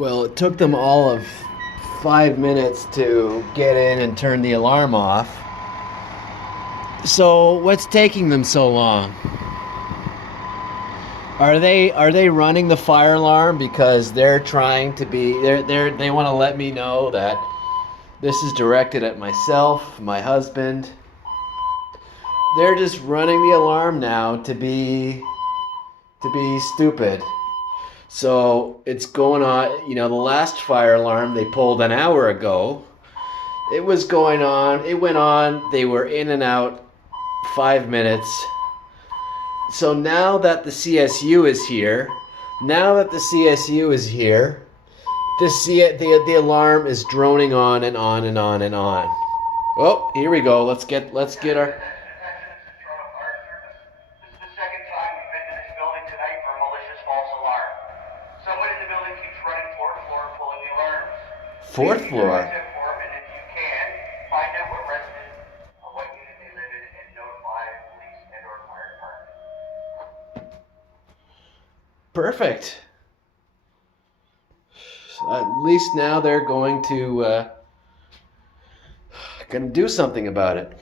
Well, it took them all of 5 minutes to get in and turn the alarm off. So what's taking them so long? Are they running the fire alarm because they're trying to be they want to let me know that this is directed at myself, my husband. They're just running the alarm now to be stupid. So it's going on, the last fire alarm they pulled an hour ago. It was going on, it went on, they were in and out 5 minutes. So now that the CSU is here, the alarm is droning on and on and on and on. Oh, here we go. Let's get our. This is the second time we've been to this building tonight for a malicious false alarm. Someone in the building keeps running fourth floor pulling the alarms. Fourth floor. And if you can, find out what resident or what unit they live in and notify police and or fire department. Perfect. So at least now they're going to do something about it.